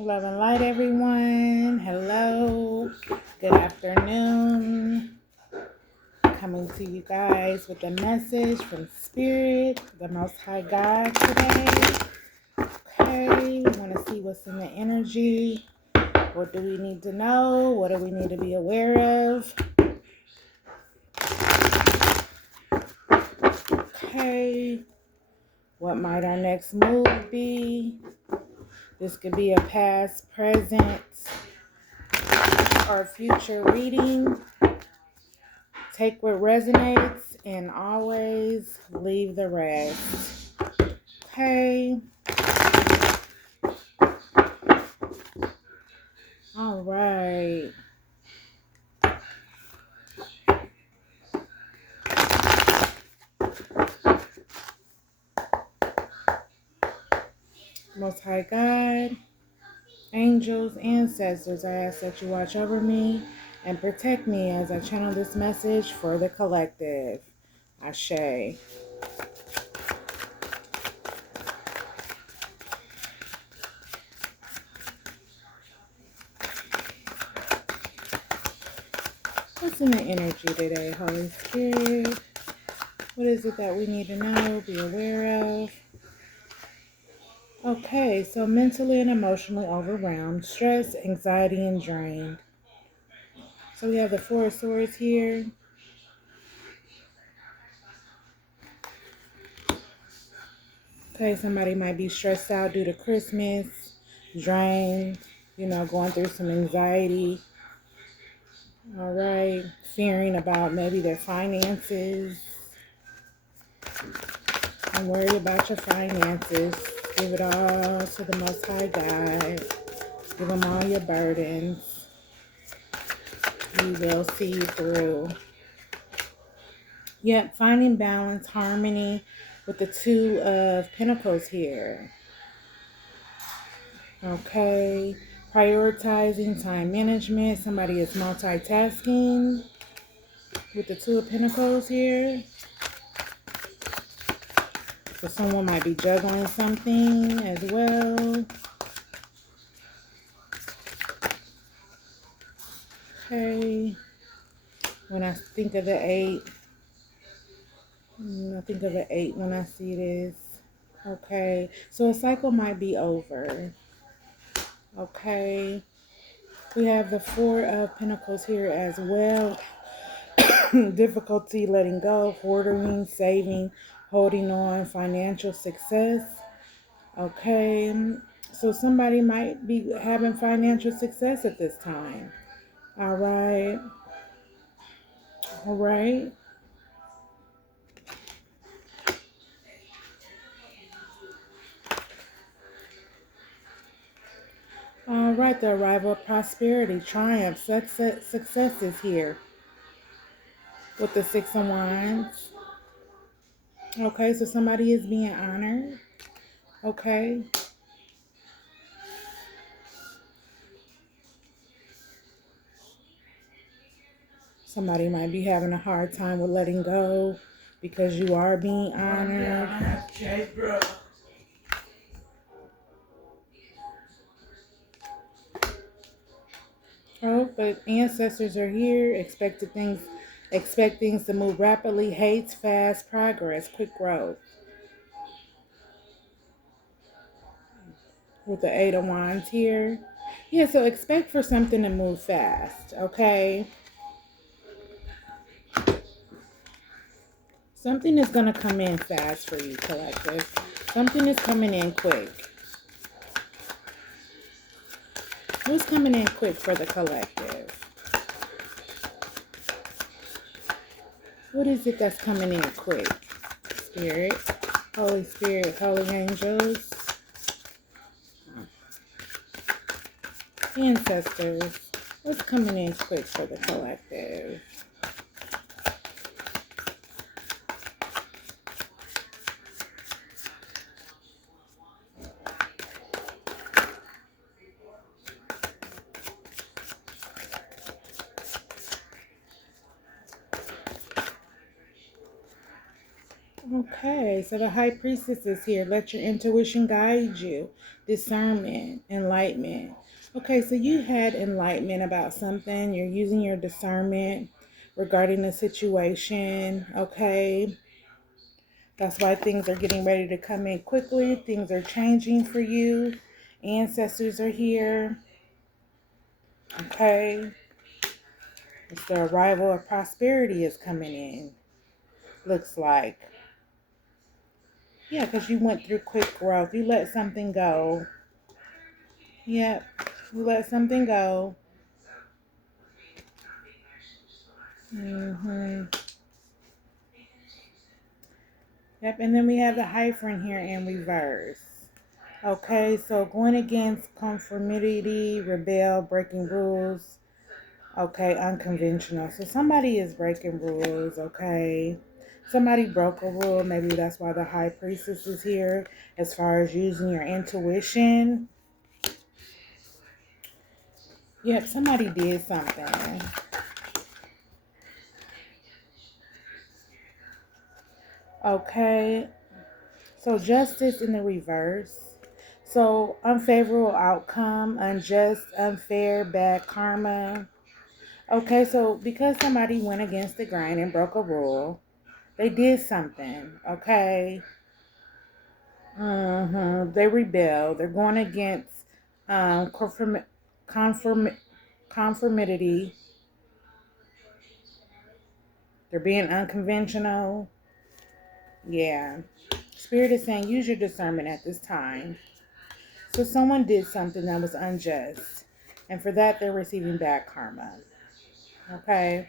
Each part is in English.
Love and light, everyone. Hello. Good afternoon. Coming to you guys with a message from Spirit, the Most High God today. Okay, we want to see what's in the energy. What do we need to know? What do we need to be aware of? Okay, what might our next move be? This could be a past, present, or future reading. Take what resonates and always leave the rest. Okay. All right. Most High God, angels, ancestors, I ask that you watch over me and protect me as I channel this message for the collective. Ashe. What's in the energy today, Holy Spirit? What is it that we need to know, be aware of? Okay, so mentally and emotionally overwhelmed, stress, anxiety, and drained. So we have the Four of Swords here. Okay, somebody might be stressed out due to Christmas, drained, going through some anxiety. All right, fearing about maybe their finances. Don't worry about your finances. Give it all to the Most High God. Give them all your burdens. He will see you through. Yep, finding balance, harmony with the Two of Pentacles here. Okay, prioritizing time management. Somebody is multitasking with the Two of Pentacles here. So someone might be juggling something as well. Okay, when I think of the 8, I think of the 8 when I see this. Okay, so a cycle might be over. Okay, we have the Four of Pentacles here as well. Difficulty letting go, hoarding, saving, holding on, financial success. Okay, so somebody might be having financial success at this time. All right. All right. All right, the arrival of prosperity, triumph, success is here with the Six of Wands. Okay, so somebody is being honored. Okay. Somebody might be having a hard time with letting go because you are being honored. Oh, but ancestors are here. Expect things to move rapidly. Hates fast progress, quick growth. With the Eight of Wands here. Yeah, so expect for something to move fast, okay? Something is going to come in fast for you, collective. Something is coming in quick. Who's coming in quick for the collective? What is it that's coming in quick? Spirit, Holy angels, ancestors. What's coming in quick for the collective? All Okay, so the high priestess is here. Let your intuition guide you. Discernment, enlightenment. Okay, so you had enlightenment about something. You're using your discernment regarding the situation. Okay, that's why things are getting ready to come in quickly. Things are changing for you. Ancestors are here. Okay, it's the arrival of prosperity is coming in. Looks like. Yeah, because you went through quick growth. You let something go. Yep. You let something go. Mm-hmm. Yep. And then we have the hyphen here in reverse. Okay. So going against conformity, rebel, breaking rules. Okay. Unconventional. So somebody is breaking rules. Okay. Somebody broke a rule. Maybe that's why the high priestess is here as far as using your intuition. Yep. Somebody did something. Okay. So justice in the reverse. So unfavorable outcome, unjust, unfair, bad karma. Okay, so because somebody went against the grain and broke a rule, they did something. Okay. They rebelled. They're going against conform, conformity. They're being unconventional. Yeah. Spirit is saying use your discernment at this time. So someone did something that was unjust, and for that they're receiving bad karma. Okay.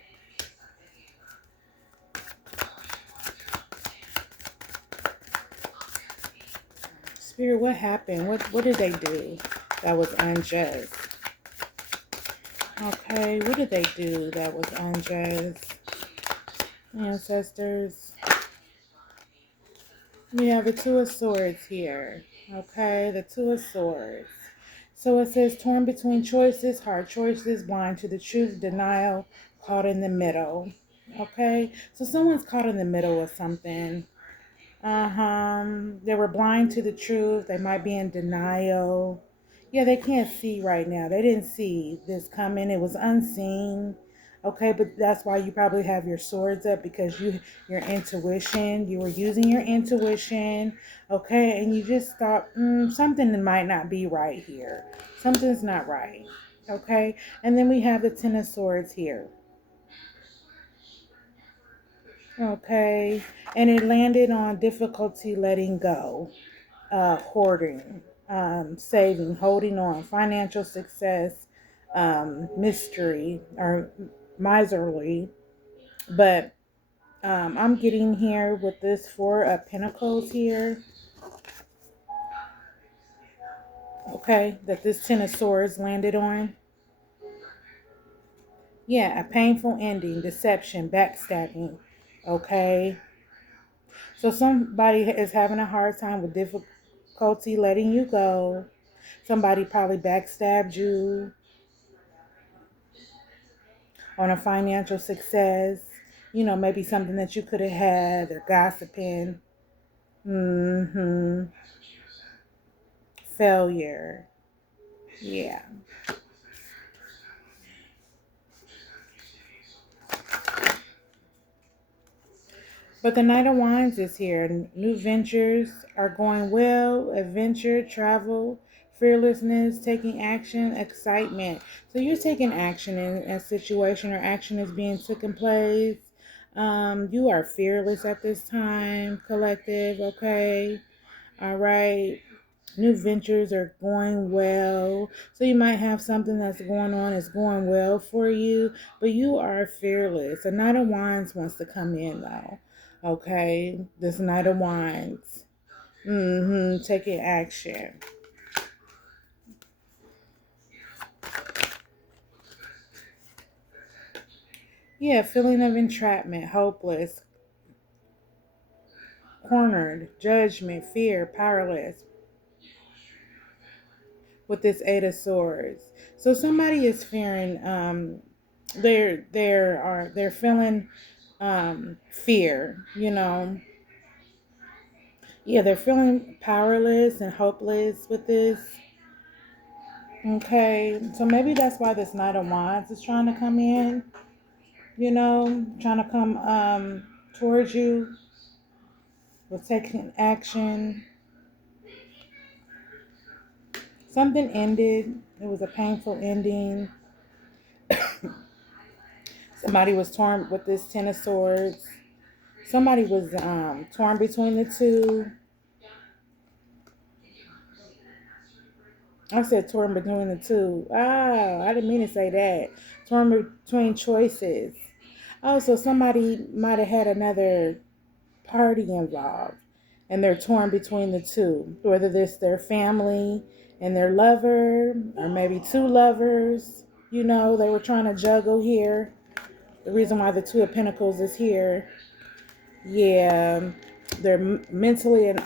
Spirit, what happened? What did they do that was unjust? Okay, what did they do that was unjust? Ancestors. We have the Two of Swords here. Okay, the Two of Swords. So it says torn between choices, hard choices, blind to the truth, denial, caught in the middle. Okay, so someone's caught in the middle of something. They were blind to the truth. They might be in denial. Yeah, they can't see right now. They didn't see this coming. It was unseen. Okay, but that's why you probably have your swords up because your intuition. You were using your intuition. Okay, and you just thought something might not be right here. Something's not right. Okay, and then we have the Ten of Swords here. Okay, and it landed on difficulty letting go. Hoarding, saving, holding on, financial success, mystery, or miserly. But I'm getting here with this Four of Pentacles here. Okay, that this Ten of Swords landed on. Yeah, a painful ending, deception, backstabbing. Okay, so somebody is having a hard time with difficulty letting you go. Somebody probably backstabbed you on a financial success, maybe something that you could have had, or gossiping. Mm-hmm. Failure. Yeah. But the Knight of Wands is here. New ventures are going well. Adventure, travel, fearlessness, taking action, excitement. So you're taking action in a situation, or action is being taken place. You are fearless at this time, collective, okay? All right. New ventures are going well. So you might have something that's going on, it's going well for you, but you are fearless. The Knight of Wands wants to come in though. Okay. This Knight of Wands. Taking action. Yeah, feeling of entrapment, hopeless, cornered, judgment, fear, powerless with this Eight of Swords. So somebody is fearing they're feeling fear, Yeah, they're feeling powerless and hopeless with this. Okay, so maybe that's why this Knight of Wands is trying to come in, trying to come towards you with taking action. Something ended. It was a painful ending. Somebody was torn with this Ten of Swords. Somebody was torn between the two. I said torn between the two. Oh, I didn't mean to say that. Torn between choices. Oh, so somebody might have had another party involved and they're torn between the two. Whether this their family and their lover, or maybe two lovers. They were trying to juggle here. The reason why the Two of Pentacles is here. Yeah, they're mentally and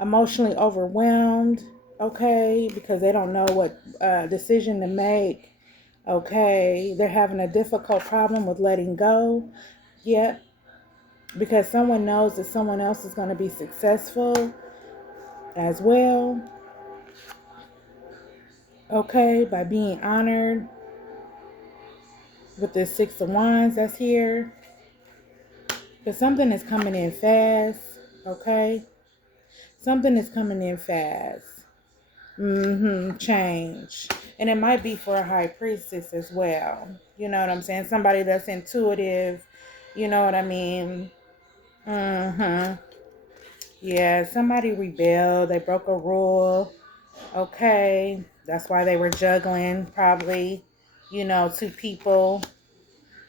emotionally overwhelmed, okay, because they don't know what decision to make, okay. They're having a difficult problem with letting go, yep, because someone knows that someone else is going to be successful as well, okay, by being honored with this Six of Wands that's here. Because something is coming in fast, okay. Something is coming in fast. Change. And it might be for a high priestess as well. You know what I'm saying? Somebody that's intuitive. You know what I mean? Yeah, somebody rebelled. They broke a rule. Okay. That's why they were juggling, probably. Two people.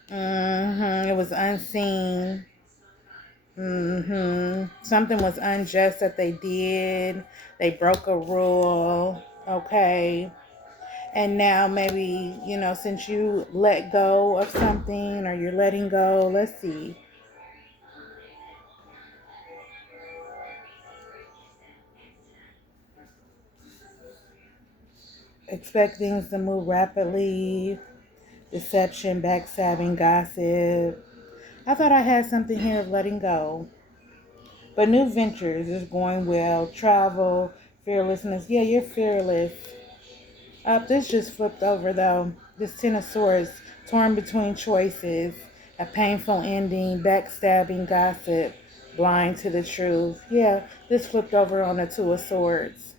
It was unseen. Something was unjust that they did. They broke a rule. Okay. And now maybe, since you let go of something or you're letting go, let's see. Expect things to move rapidly. Deception, backstabbing, gossip. I thought I had something here of letting go. But new ventures is going well. Travel, fearlessness. Yeah, you're fearless. This just flipped over though. This Ten of Swords, torn between choices, a painful ending, backstabbing, gossip, blind to the truth. Yeah, this flipped over on the Two of Swords.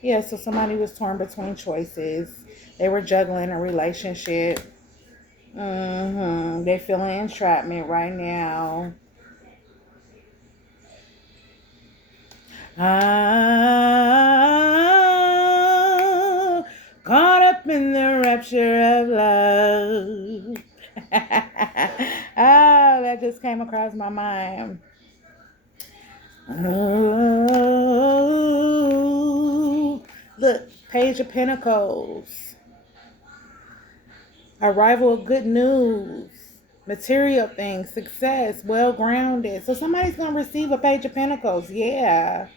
Yeah, so somebody was torn between choices. They were juggling a relationship. They feeling entrapment right now. Caught up in the rapture of love. That just came across my mind. Oh, look, Page of Pentacles. Arrival of good news. Material things, success, well-grounded. So somebody's going to receive a Page of Pentacles, yeah.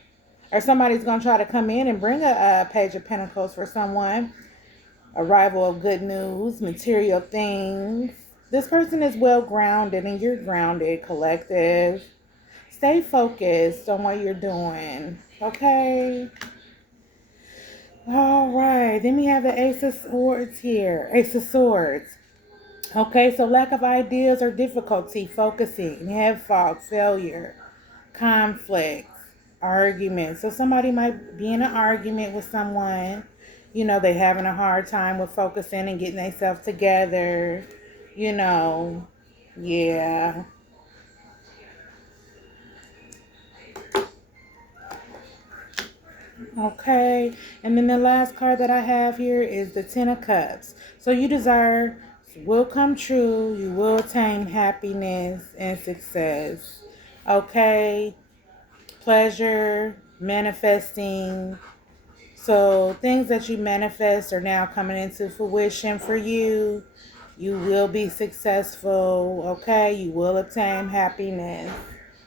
Or somebody's going to try to come in and bring a Page of Pentacles for someone. Arrival of good news, material things. This person is well-grounded and you're grounded, collective. Stay focused on what you're doing, okay? All right, then we have the Ace of Swords here. Ace of Swords. Okay, so lack of ideas or difficulty focusing, head fog, failure, conflicts, arguments. So somebody might be in an argument with someone. They having a hard time with focusing and getting themselves together. Yeah. Okay, and then the last card that I have here is the Ten of Cups. So you desire will come true. You will attain happiness and success. Okay, pleasure, manifesting. So things that you manifest are now coming into fruition for you. You will be successful. Okay, you will obtain happiness.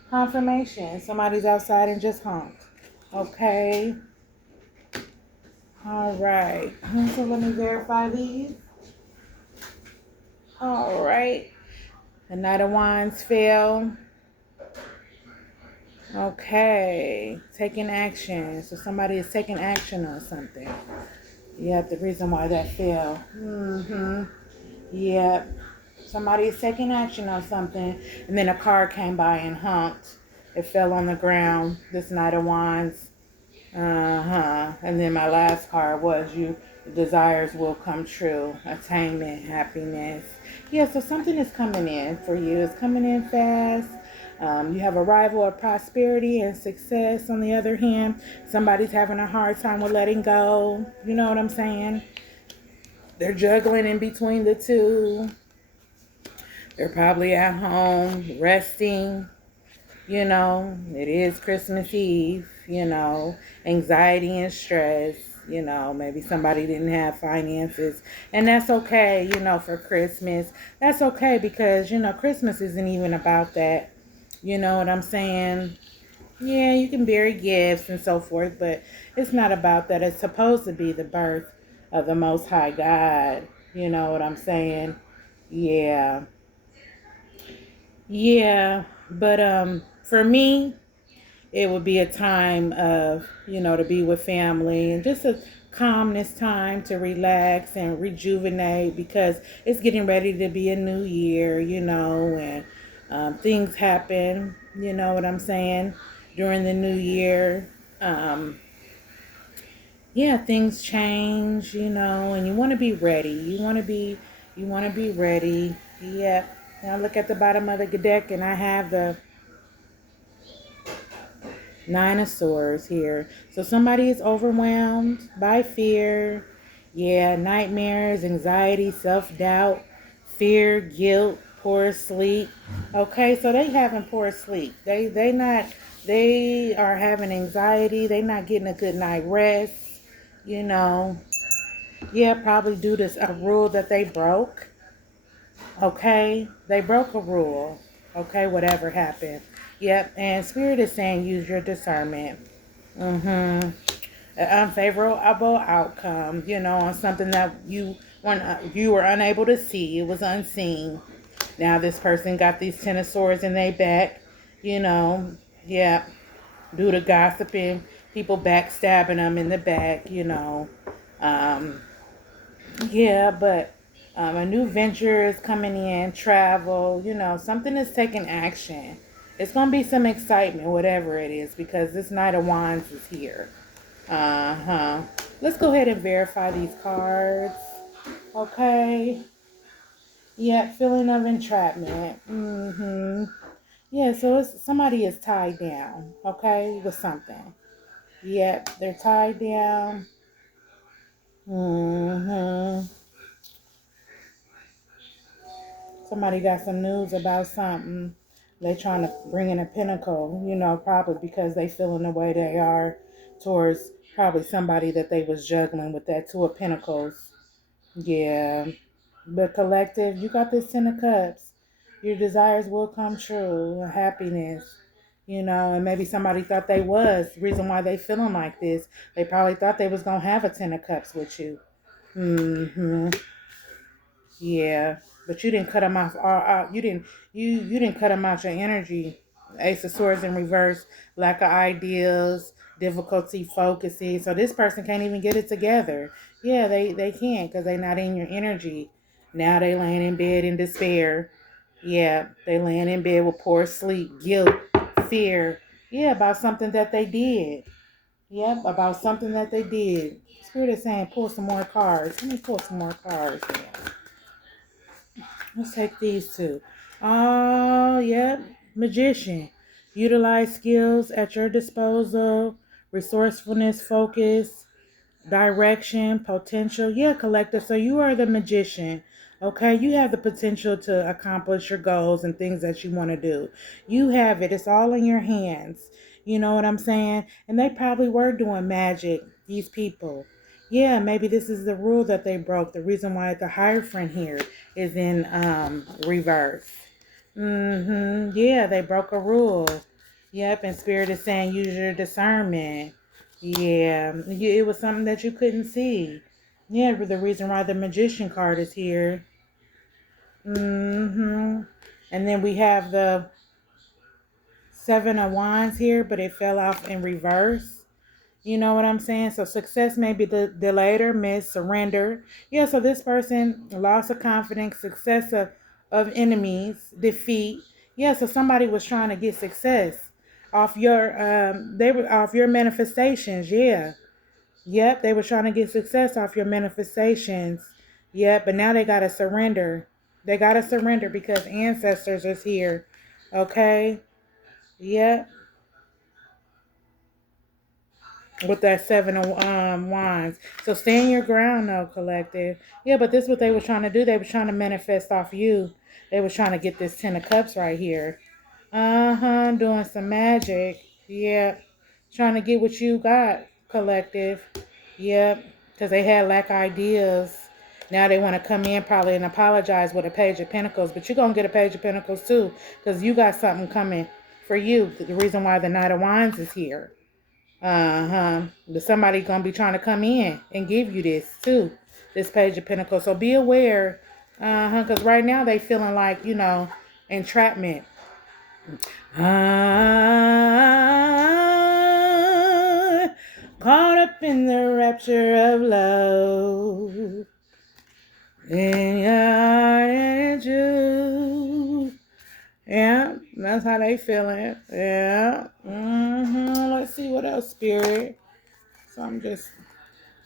Confirmation. Somebody's outside and just honked. Okay. All right, so let me verify these. All right, the Knight of Wands fell. Okay, taking action. So somebody is taking action on something. Yep, the reason why that fell. Yep. Somebody is taking action on something, and then a car came by and honked. It fell on the ground. This Knight of Wands. And then my last card was you. Desires will come true. Attainment, happiness. Yeah, so something is coming in for you. It's coming in fast. You have arrival of prosperity and success. On the other hand, somebody's having a hard time with letting go. You know what I'm saying? They're juggling in between the two. They're probably at home resting. It is Christmas Eve, anxiety and stress, maybe somebody didn't have finances. And that's okay, for Christmas. That's okay because, Christmas isn't even about that. You know what I'm saying? Yeah, you can bury gifts and so forth, but it's not about that. It's supposed to be the birth of the Most High God. You know what I'm saying? Yeah. Yeah. But for me, it would be a time of, to be with family and just a calmness time to relax and rejuvenate because it's getting ready to be a new year, and things happen, you know what I'm saying, during the new year. Yeah, things change, and you want to be ready. You want to be ready. Yep. Now look at the bottom of the deck and I have the Nine of Swords here. So somebody is overwhelmed by fear. Yeah, nightmares, anxiety, self-doubt, fear, guilt, poor sleep. Okay, so they having poor sleep. They are having anxiety. They not getting a good night rest. You know. Yeah, probably due to a rule that they broke. Okay, they broke a rule. Okay, whatever happened. Yep, and Spirit is saying use your discernment. An unfavorable outcome, on something that you were unable to see. It was unseen. Now this person got these Ten of Swords in their back, you know. Yeah, due to gossiping, people backstabbing them in the back, Um, yeah, but a new venture is coming in, travel, something is taking action. It's going to be some excitement, whatever it is, because this Knight of Wands is here. Uh-huh. Let's go ahead and verify these cards. Okay. Yeah, feeling of entrapment. Yeah, so somebody is tied down, okay, with something. Yep, they're tied down. Mm-hmm. Somebody got some news about something. They trying to bring in a pinnacle, probably because they feeling the way they are towards probably somebody that they was juggling with that Two of Pentacles. Yeah. But collective, you got this Ten of Cups. Your desires will come true. Happiness. And maybe somebody thought they was. The reason why they feeling like this, they probably thought they was going to have a Ten of Cups with you. Yeah, but you didn't cut them off. You didn't cut them out your energy. Ace of Swords in reverse, lack of ideas, difficulty focusing. So this person can't even get it together. Yeah, they can't because they're not in your energy. Now they laying in bed in despair. Yeah, they laying in bed with poor sleep, guilt, fear. Yeah, about something that they did. Yep, about something that they did. Spirit is saying pull some more cards. Let me pull some more cards here. Let's take these two. Oh, yep. Magician. Utilize skills at your disposal. Resourcefulness, focus, direction, potential. Yeah, collective. So you are the magician. Okay, you have the potential to accomplish your goals and things that you want to do. You have it. It's all in your hands. You know what I'm saying? And they probably were doing magic, these people. Yeah, maybe this is the rule that they broke. The reason why the Hierophant here is in reverse. Yeah, they broke a rule. Yep, and Spirit is saying use your discernment. Yeah, it was something that you couldn't see. Yeah, the reason why the Magician card is here. And then we have the Seven of Wands here, but it fell off in reverse. You know what I'm saying? So success may be delayed or missed, surrender. Yeah, so this person, loss of confidence, success of enemies, defeat. Yeah, so somebody was trying to get success off your they were off your manifestations. Yeah. Yep, they were trying to get success off your manifestations. Yep, but now they gotta surrender. They gotta surrender because ancestors is here. Okay? Yep. With that seven of wands. So stand your ground though, collective. Yeah, but this is what they were trying to do. They were trying to manifest off you. They were trying to get this 10 of cups right here. Doing some magic. Yep. Trying to get what you got, collective. Yep. Because they had lack ideas. Now they want to come in probably and apologize with a page of pentacles. But you're going to get a page of pentacles too. Because you got something coming for you. The reason why the Knight of Wands is here. But somebody gonna be trying to come in and give you this too, this page of pentacles. So be aware, because right now they feeling like, entrapment. Caught up in the rapture of love. In your truth. Yeah, that's how they feeling. Yeah. Let's see what else, Spirit. So I'm just,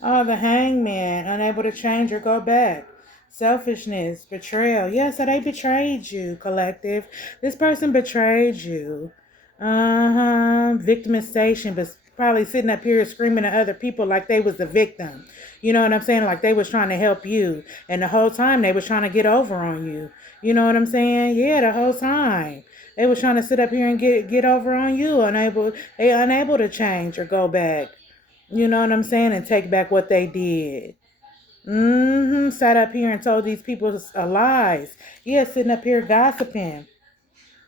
the Hangman, unable to change or go back. Selfishness, betrayal. Yeah, so they betrayed you, collective. This person betrayed you. Victimization, but probably sitting up here screaming at other people like they was the victim. You know what I'm saying? Like they was trying to help you. And the whole time they was trying to get over on you. You know what I'm saying? Yeah, the whole time. They was trying to sit up here and get over on you. They unable to change or go back. You know what I'm saying? And take back what they did. Sat up here and told these people lies. Yeah, sitting up here gossiping.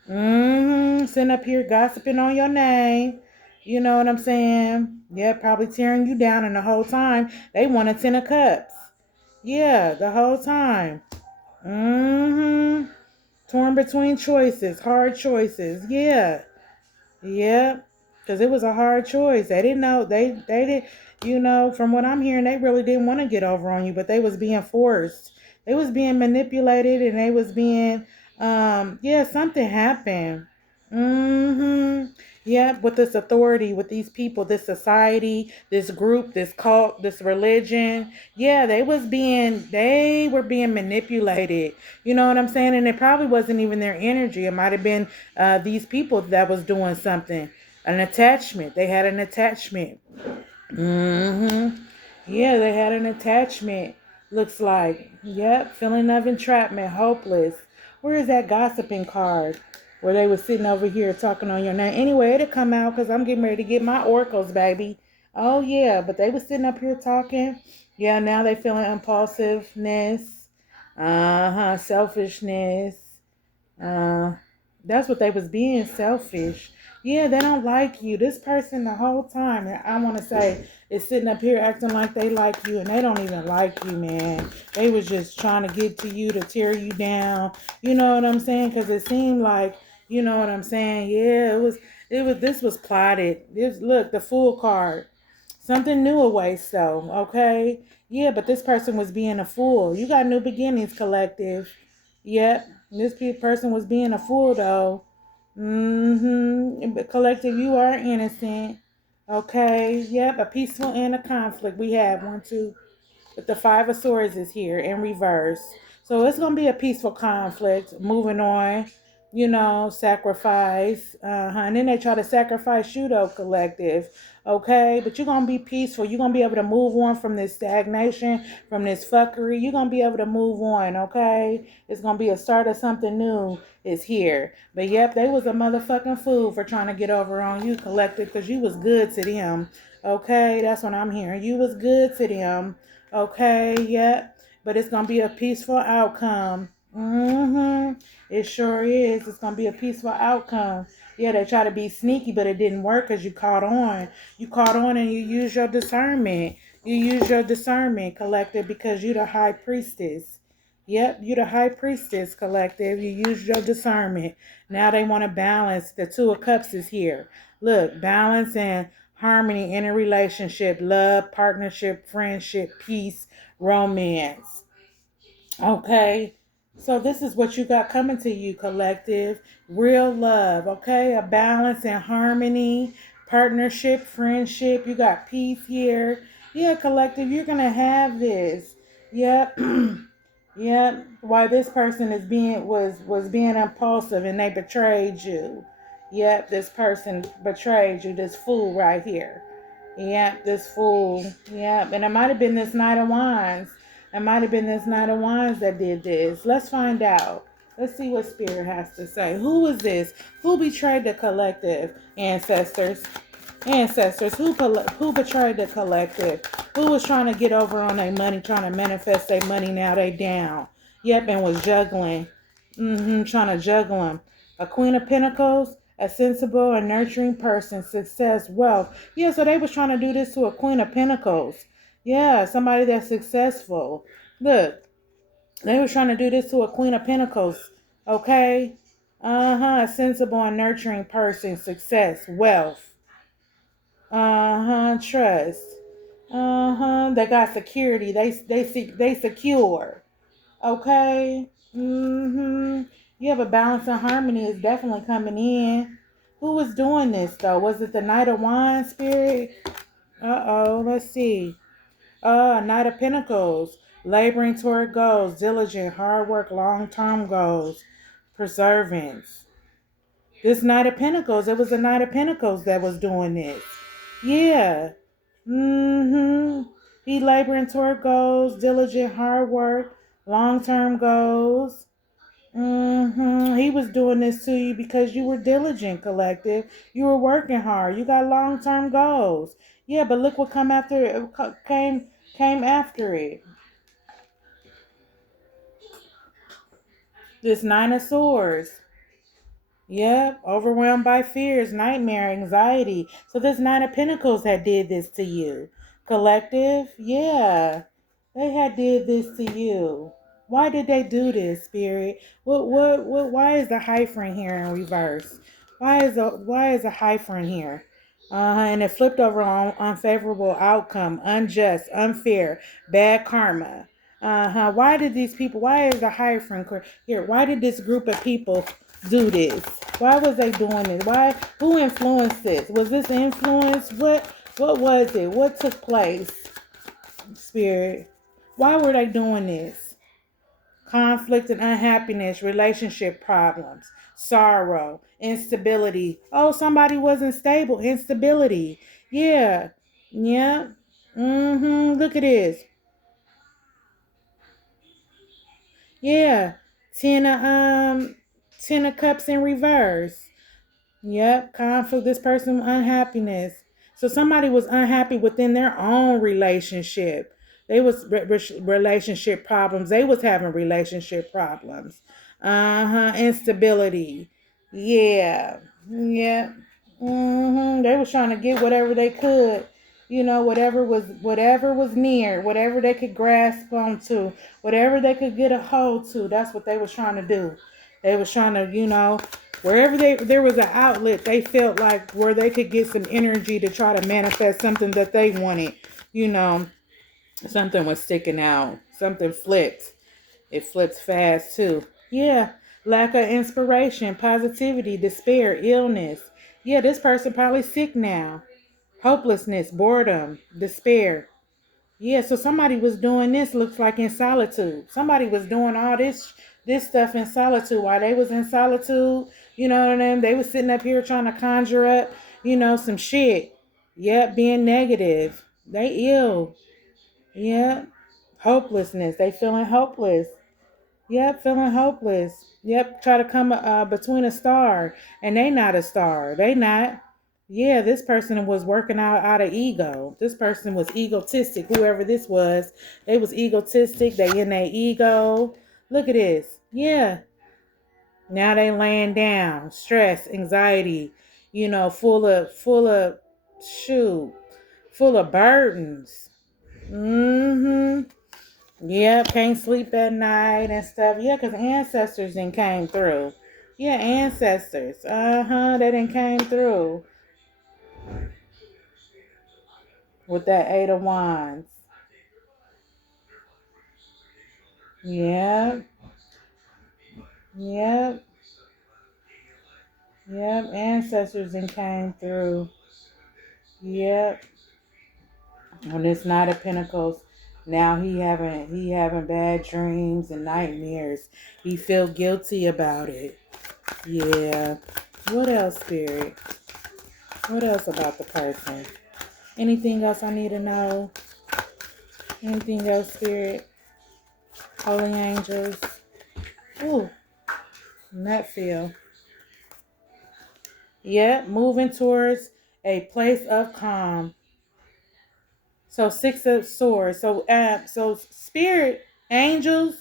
Sitting up here gossiping on your name. You know what I'm saying? Yeah, probably tearing you down. And the whole time, they want a 10 of cups. Yeah, the whole time. Torn between choices. Hard choices. Yeah. Yeah, because it was a hard choice. They didn't know. They did. From what I'm hearing, they really didn't want to get over on you, but they was being forced. They was being manipulated, and they was being. Yeah, something happened. Yeah, with this authority, with these people, this society, this group, this cult, this religion. Yeah, they were being manipulated. You know what I'm saying? And it probably wasn't even their energy. It might have been these people that was doing something. An attachment. They had an attachment. Yeah, they had an attachment. Looks like. Yep, feeling of entrapment, hopeless. Where is that gossiping card? Where they was sitting over here talking on your name. Anyway, it'll come out because I'm getting ready to get my oracles, baby. Oh, yeah, but they was sitting up here talking. Yeah, now they feeling impulsiveness. Selfishness. That's what they was being, selfish. Yeah, they don't like you. This person the whole time, I want to say, is sitting up here acting like they like you, and they don't even like you, man. They was just trying to get to you to tear you down. You know what I'm saying? Because it seemed like, you know what I'm saying? Yeah, this was plotted. Look, the Fool card. Something new awaits, though, okay? Yeah, but this person was being a fool. You got new beginnings, collective. Yep, this person was being a fool, though. But collective, you are innocent. Okay, yep, a peaceful end of conflict. We have one, two. But the Five of Swords is here in reverse. So it's going to be a peaceful conflict. Moving on, sacrifice. And then they try to sacrifice you, though, collective. Okay? But you're going to be peaceful. You're going to be able to move on from this stagnation, from this fuckery. You're going to be able to move on, okay? It's going to be a start of something new is here. But, yep, they was a motherfucking fool for trying to get over on you, collective, because you was good to them. Okay? That's what I'm hearing. You was good to them. Okay, yep. But it's going to be a peaceful outcome. It sure is. It's going to be a peaceful outcome. Yeah, they try to be sneaky, but it didn't work because you caught on. You caught on and you use your discernment. You use your discernment, collective, because you're the high priestess. Yep, you the high priestess, collective. You used your discernment. Now they want to balance. The Two of Cups is here. Look, balance and harmony in a relationship, love, partnership, friendship, peace, romance. Okay. So this is what you got coming to you, collective. Real love, okay? A balance and harmony, partnership, friendship. You got peace here. Yeah, collective, you're gonna have this. Yep. Yep. Why this person is being was being impulsive and they betrayed you. Yep, this person betrayed you, this fool right here. Yep, this fool. Yep. And it might have been this Knight of Wands. It might have been this Knight of Wands that did this. Let's find out. Let's see what Spirit has to say. Who is this? Who betrayed the collective? Ancestors. Ancestors. Who betrayed the collective? Who was trying to get over on their money, trying to manifest their money, now they down. Yep, and was juggling. Trying to juggle them. A Queen of Pentacles, a sensible and nurturing person, success, wealth. Yeah, so they was trying to do this to a Queen of Pentacles. Yeah, somebody that's successful. Look, they were trying to do this to a Queen of Pentacles. Okay? A sensible and nurturing person, success, wealth. Trust. They got security. They secure. Okay? You have a balance and harmony is definitely coming in. Who was doing this though? Was it the Knight of Wands, Spirit? Let's see. Knight of Pentacles, laboring toward goals, diligent, hard work, long-term goals, perseverance. This Knight of Pentacles, it was the Knight of Pentacles that was doing this. Yeah. He laboring toward goals, diligent, hard work, long-term goals. He was doing this to you because you were diligent, collective. You were working hard. You got long-term goals. Yeah, but look what came after it. This Nine of Swords. Yep, overwhelmed by fears, nightmare, anxiety. So this Nine of Pentacles had did this to you. Collective, yeah. They had did this to you. Why did they do this, Spirit? Why is the hyphen here in reverse? Why is a hyphen here? And it flipped over on unfavorable outcome, unjust, unfair, bad karma. Why is the hyphen here? Why did this group of people do this? Why was they doing this? Who influenced this? Was this influence? What was it? What took place? Spirit. Why were they doing this? Conflict and unhappiness, relationship problems, sorrow, instability. Oh, somebody wasn't stable. Instability. Yeah. Yeah. Look at this. Yeah. Ten of Cups in reverse. Yep, conflict. This person unhappiness. So somebody was unhappy within their own relationship. They was relationship problems. They was having relationship problems. Instability. Yeah. Yeah. They was trying to get whatever they could. Whatever was near, whatever they could grasp onto, whatever they could get a hold to. That's what they was trying to do. They was trying to, wherever there was an outlet, they felt like where they could get some energy to try to manifest something that they wanted. You know, something was sticking out. Something flipped. It flips fast too. Yeah. Lack of inspiration, positivity, despair, illness. Yeah, this person probably sick now. Hopelessness, boredom, despair. Yeah, so somebody was doing this, looks like in solitude. Somebody was doing all this stuff in solitude. While they was in solitude, you know what I mean? They was sitting up here trying to conjure up, some shit. Yep, being negative. They ill. Yep. Hopelessness. They feeling hopeless. Yep, feeling hopeless. Yep, try to come between a star. And they not a star. They not. Yeah, this person was working out of ego. This person was egotistic. Whoever this was, they was egotistic. They in their ego. Look at this. Yeah. Now they laying down. Stress, anxiety. Full of shoot. Full of burdens. Mm-hmm. Yep, can't sleep at night and stuff. Yeah, because ancestors then came through. Yeah, ancestors. They done came through with that Eight of Wands. Yep, yep, yep. Ancestors then came through. Yep. When it's Knight of Pentacles, now he having bad dreams and nightmares. He feel guilty about it. Yeah. What else, Spirit? What else about the person? Anything else I need to know? Anything else, Spirit? Holy angels. Ooh, that feel. Yep, moving towards a place of calm. So 6 of Swords. So Spirit, angels,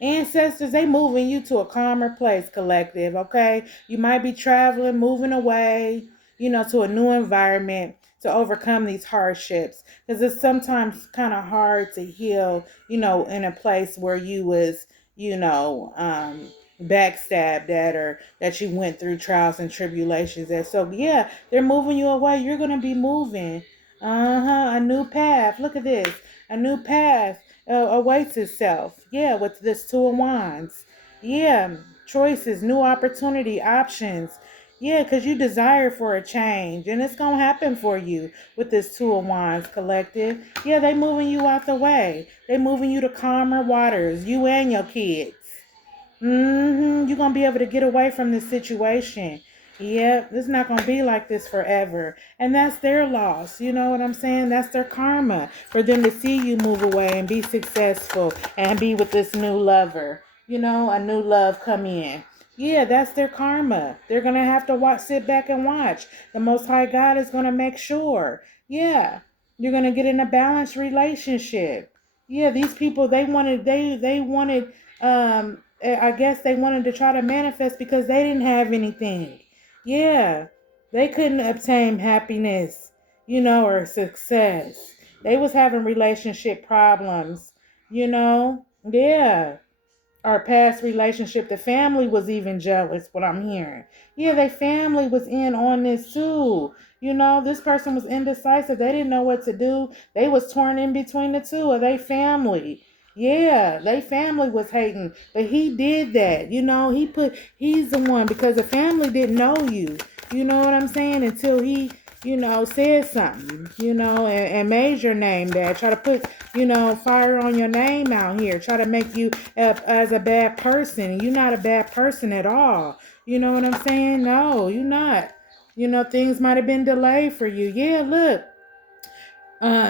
ancestors, they moving you to a calmer place, collective, okay? You might be traveling, moving away, to a new environment to overcome these hardships. Because it's sometimes kind of hard to heal, in a place where you was, backstabbed at, or that you went through trials and tribulations at. So yeah, they're moving you away. You're gonna be moving. A new path. Look at this. A new path awaits itself. Yeah, with this Two of Wands. Yeah, choices, new opportunity, options. Yeah, because you desire for a change, and it's going to happen for you with this Two of Wands, collective. Yeah, they moving you out the way. They moving you to calmer waters, you and your kids. You're going to be able to get away from this situation. Yep, it's not going to be like this forever. And that's their loss. You know what I'm saying? That's their karma for them to see you move away and be successful and be with this new lover. A new love come in. Yeah, that's their karma. They're going to have to sit back and watch. The Most High God is going to make sure. Yeah, you're going to get in a balanced relationship. Yeah, these people, they wanted I guess they wanted to try to manifest because they didn't have anything. Yeah, they couldn't obtain happiness, or success. They was having relationship problems, Yeah, our past relationship. The family was even jealous, what I'm hearing. Yeah, their family was in on this too. This person was indecisive. They didn't know what to do. They was torn in between the two of their family. Yeah, they family was hating. But he did that. He's the one, because the family didn't know you. You know what I'm saying? Until he, said something, and made your name bad. Try to put, fire on your name out here. Try to make you as a bad person. You're not a bad person at all. You know what I'm saying? No, you're not. Things might have been delayed for you. Yeah, look.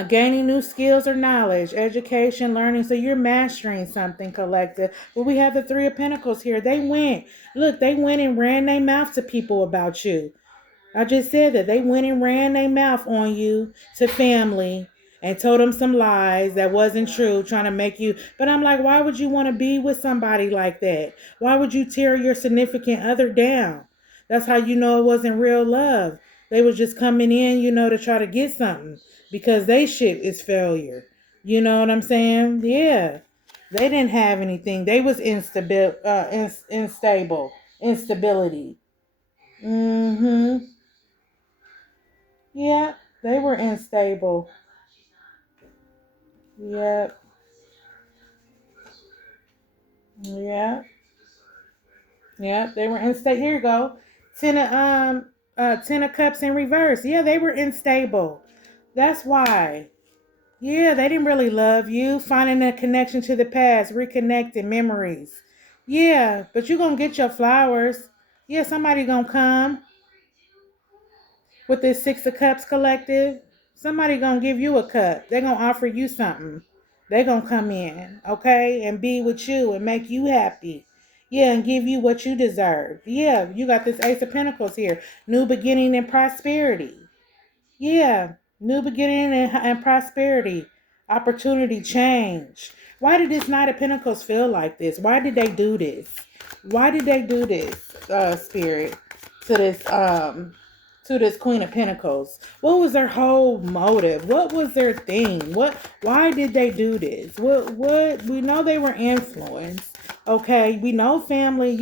Gaining new skills or knowledge, education, learning. So you're mastering something, collective. Well, we have the Three of Pentacles here. They went and ran their mouth to people about you. I just said that they went and ran their mouth on you to family and told them some lies that wasn't true, trying to make you. But I'm like, why would you want to be with somebody like that? Why would you tear your significant other down? That's how you know it wasn't real love. They was just coming in, to try to get something because they shit is failure. You know what I'm saying? Yeah. They didn't have anything. They was unstable, instability. Mm-hmm. Yeah, they were unstable. Yep. Yeah. Yeah. They were unstable. Here you go. Ten of Cups in reverse. Yeah, they were unstable. That's why. Yeah, they didn't really love you. Finding a connection to the past, reconnecting memories. Yeah, but you gonna get your flowers. Yeah, somebody gonna come with this Six of Cups, collective. Somebody gonna give you a cup. They're gonna offer you something. They're gonna come in, okay, and be with you and make you happy. Yeah, and give you what you deserve. Yeah, you got this Ace of Pentacles here. New beginning and prosperity. Yeah, new beginning and prosperity. Opportunity, change. Why did this Knight of Pentacles feel like this? Why did they do this? Why did they do this, Spirit, to this to this Queen of Pentacles? What was their whole motive? What was their thing? Why did they do this? What we know they were influenced. Okay, we know family,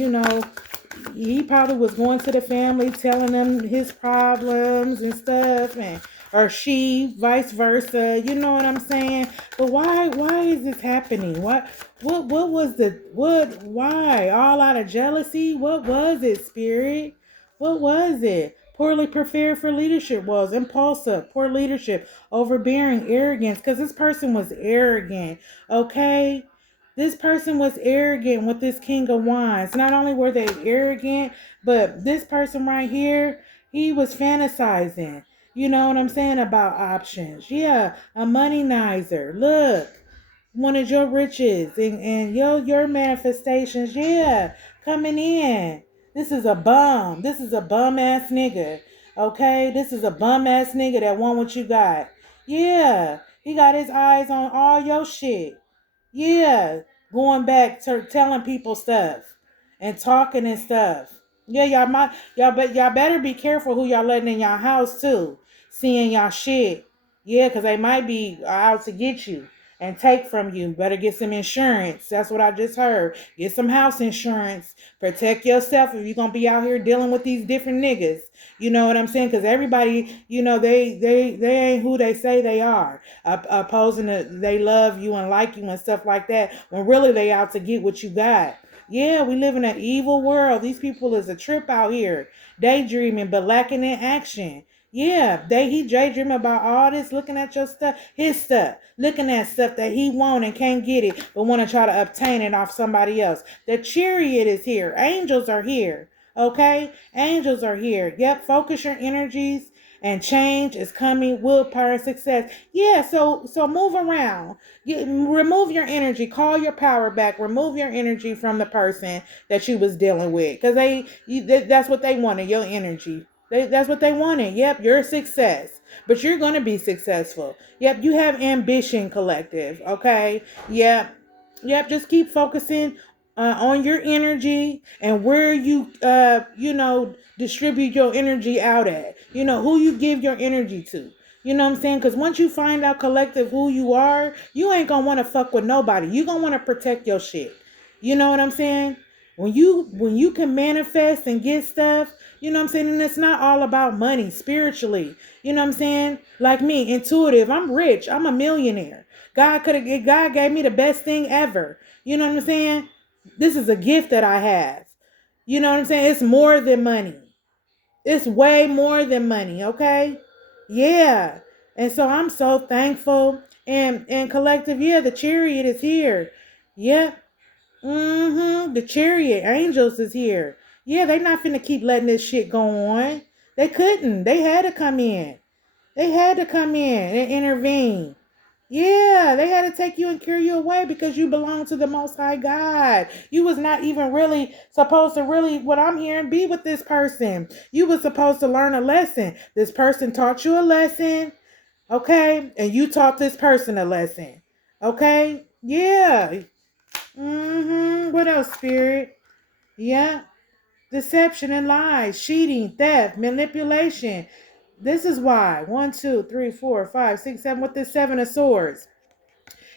he probably was going to the family telling them his problems and stuff, and or she vice versa, you know what I'm saying? But why is this happening? What was why? All out of jealousy? What was it, spirit? What was it? Poorly prepared for leadership, was impulsive, poor leadership, overbearing, arrogance, because this person was arrogant, okay? This person was arrogant with this King of Wands. Not only were they arrogant, but this person right here, he was fantasizing. You know what I'm saying about options. Yeah, a money nizer. Look, wanted your riches and your manifestations. Yeah, coming in. This is a bum. This is a bum ass nigga. Okay, this is a bum ass nigga that want what you got. Yeah, he got his eyes on all your shit. Yeah, going back to telling people stuff and talking and stuff. Yeah, y'all better be careful who y'all letting in y'all house too. Seeing y'all shit. Yeah, because they might be out to get you and take from you. Better get some insurance. That's what I just heard. Get some house insurance. Protect yourself if you're gonna be out here dealing with these different niggas. You know what I'm saying? Because everybody, they ain't who they say they are. Opposing to they love you and like you and stuff like that. When really they out to get what you got. Yeah, we live in an evil world. These people is a trip out here, daydreaming but lacking in action. Yeah, he daydreaming about all this, looking at your stuff, his stuff, looking at stuff that he want and can't get it, but want to try to obtain it off somebody else. The chariot is here. Angels are here. Okay? Angels are here. Yep, focus your energies and change is coming. Willpower, success. Yeah, so move around. Remove your energy. Call your power back. Remove your energy from the person that you was dealing with, because that's what they wanted. Your energy. That's what they wanted. Yep, you're a success, but you're gonna be successful. Yep, you have ambition, collective. Okay. Yep. Just keep focusing on your energy and where you distribute your energy out at. Who you give your energy to. You know what I'm saying? Because once you find out, collective, who you are, you ain't gonna want to fuck with nobody. You gonna want to protect your shit. You know what I'm saying? When you can manifest and get stuff, you know what I'm saying? And it's not all about money spiritually. You know what I'm saying? Like me, intuitive. I'm rich. I'm a millionaire. God gave me the best thing ever. You know what I'm saying? This is a gift that I have. You know what I'm saying? It's more than money. It's way more than money, okay? Yeah. And so I'm so thankful. And collective, yeah, the chariot is here. Yeah. The chariot angels is here. Yeah, they not finna keep letting this shit go on. They couldn't. They had to come in. They had to come in and intervene. Yeah, they had to take you and carry you away because you belong to the Most High God. You was not even really supposed to what I'm hearing, be with this person. You was supposed to learn a lesson. This person taught you a lesson, okay? And you taught this person a lesson, okay? Yeah. What else, spirit? Yeah. Deception and lies, cheating, theft, manipulation. This is why. 1, 2, 3, 4, 5, 6, 7 with this 7 of swords.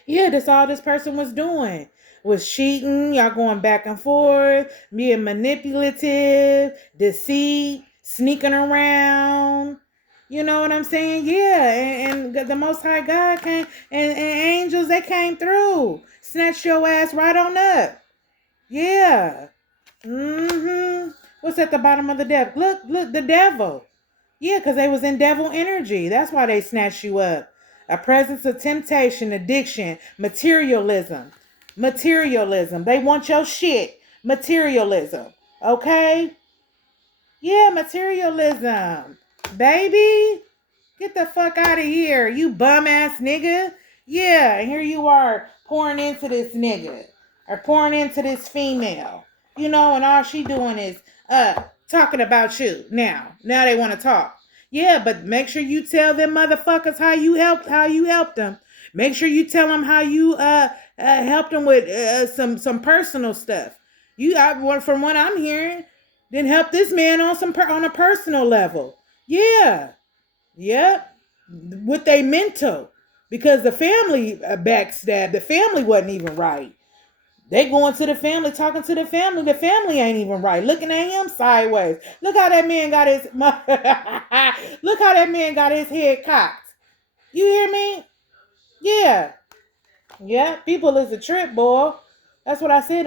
Yeah, that's all this person was doing. Was cheating, y'all going back and forth, being manipulative, deceit, sneaking around. You know what I'm saying? Yeah, and the Most High God came, and angels, they came through. Snatched your ass right on up. Yeah. What's at the bottom of the devil? Look, the devil. Yeah, because they was in devil energy. That's why they snatched you up. A presence of temptation, addiction, materialism. Materialism. They want your shit. Materialism. Okay? Yeah, materialism. Baby. Get the fuck out of here, you bum ass nigga. Yeah, and here you are pouring into this nigga. Or pouring into this female. And all she doing is talking about you now. Now they want to talk. Yeah, but make sure you tell them motherfuckers how you helped them. Make sure you tell them how you helped them with some personal stuff. From what I'm hearing, then help this man on a personal level. Yeah. Yep. With they mental. Because the family backstabbed. The family wasn't even right. They going to the family, talking to the family. The family ain't even right. Looking at him sideways. Look how that man got his look how that man got his head cocked. You hear me? Yeah. Yeah. People is a trip, boy. That's what I said.